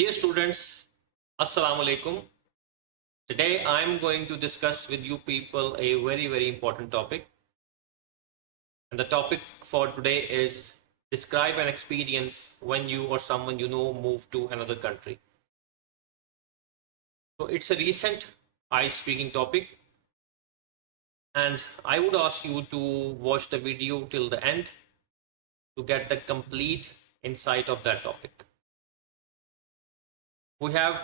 Dear students, Assalamu alaikum. Today I'm going to discuss with you people a very important topic. And the topic for today is describe an experience when you or someone you know moved to another country. So it's a recent IELTS speaking topic, and I would ask you to watch the video till the end to get the complete insight of that topic. We have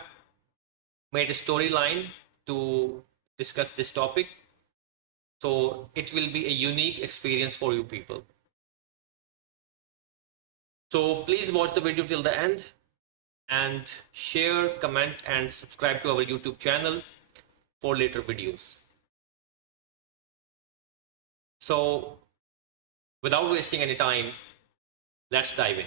made a storyline to discuss this topic, so it will be a unique experience for you people. So please watch the video till the end and share, comment and subscribe to our YouTube channel for later videos. So without wasting any time, let's dive in.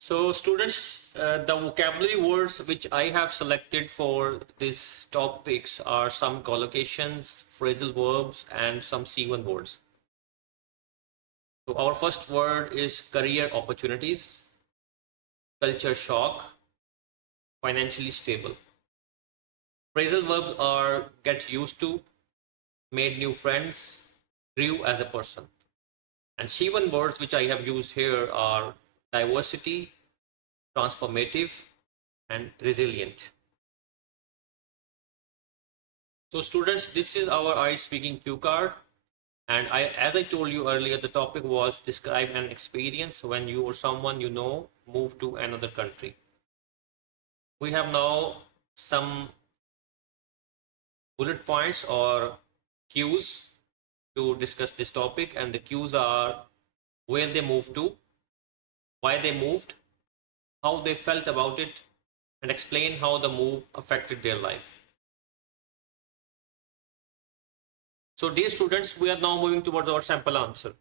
So students, the vocabulary words which I have selected for these topics are some collocations, phrasal verbs and some C1 words. So our first word is career opportunities, culture shock, financially stable. Phrasal verbs are get used to, made new friends, grew as a person. And C1 words which I have used here are diversity, transformative, and resilient. So students, this is our IELTS speaking cue card. And as I told you earlier, the topic was describe an experience when you or someone you know moved to another country. We have now some bullet points or cues to discuss this topic, and the cues are where they moved to, why they moved, how they felt about it, and explain how the move affected their life. So dear students, we are now moving towards our sample answer.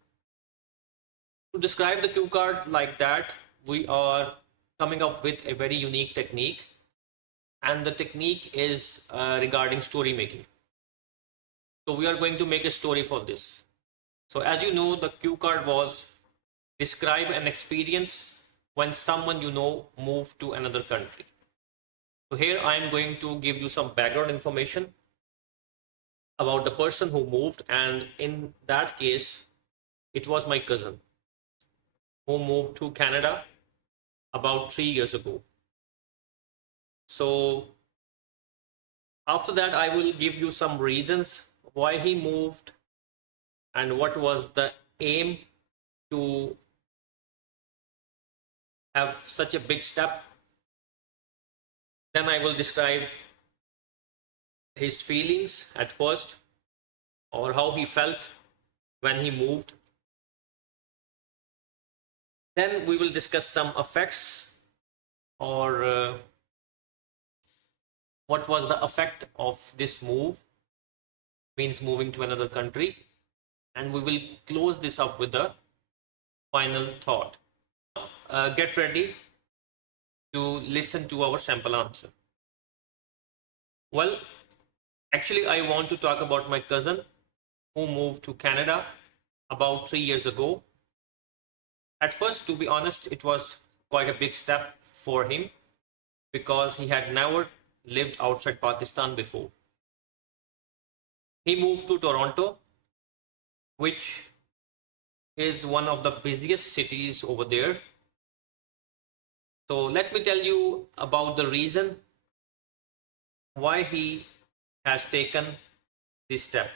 To describe the cue card like that, we are coming up with a very unique technique, and the technique is regarding story making. So we are going to make a story for this. So as you know, the cue card was describe an experience when someone you know moved to another country. So here I am going to give you some background information about the person who moved, and in that case it was my cousin who moved to Canada about 3 years ago. So after that I will give you some reasons why he moved and what was the aim to have such a big step. Then I will describe his feelings at first, or how he felt when he moved. Then we will discuss some effects, or what was the effect of this move, means moving to another country, and we will close this up with the final thought. Get ready to listen to our sample answer. Well, actually, I want to talk about my cousin who moved to Canada about 3 years ago. At first, to be honest, it was quite a big step for him because he had never lived outside Pakistan before. He moved to Toronto, which is one of the busiest cities over there. So let me tell you about the reason why he has taken this step.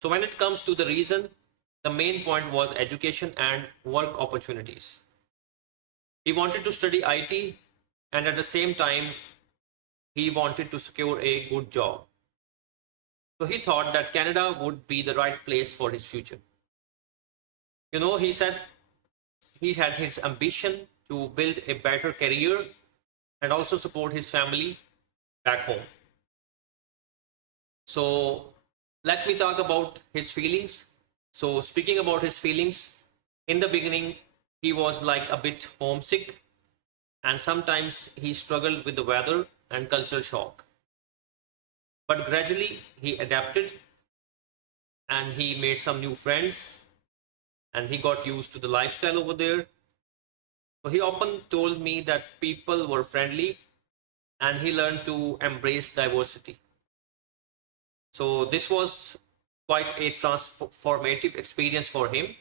So when it comes to the reason, the main point was education and work opportunities. He wanted to study IT, and at the same time he wanted to secure a good job. So he thought that Canada would be the right place for his future. You know, he said he had his ambition to build a better career and also support his family back home. So let me talk about his feelings. So speaking about his feelings, in the beginning, he was like a bit homesick, and sometimes he struggled with the weather and cultural shock. But gradually he adapted and he made some new friends and he got used to the lifestyle over there. So he often told me that people were friendly and he learned to embrace diversity. So this was quite a transformative experience for him.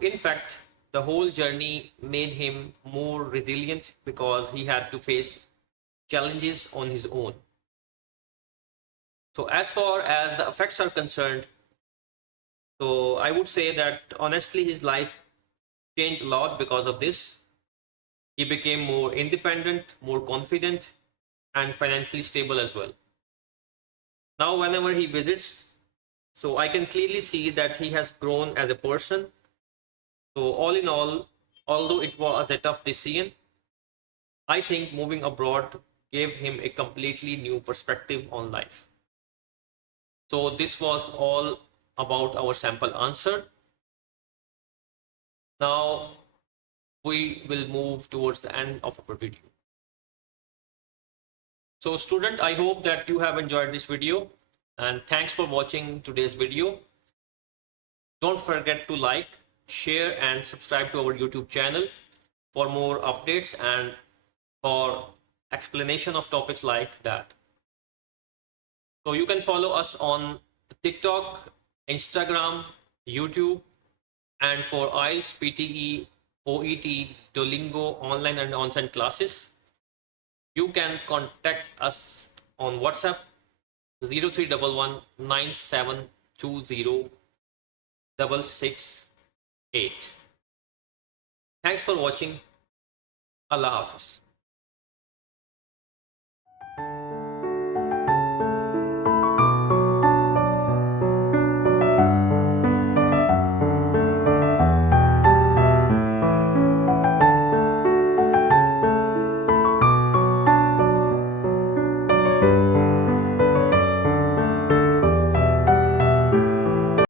In fact, the whole journey made him more resilient because he had to face challenges on his own. So as far as the effects are concerned, so I would say that honestly his life changed a lot because of this. He became more independent, more confident, and financially stable as well. Now, whenever he visits, so I can clearly see that he has grown as a person. So, all in all, although it was a tough decision, I think moving abroad gave him a completely new perspective on life. So, this was all about our sample answer. Now, we will move towards the end of our video. So student, I hope that you have enjoyed this video and thanks for watching today's video. Don't forget to like, share and subscribe to our YouTube channel for more updates and for explanation of topics like that. So you can follow us on TikTok, Instagram, YouTube, and for IELTS, PTE, OET, Duolingo, online and on-site classes, you can contact us on WhatsApp 03119720 668. Thanks for watching. Allah Hafiz.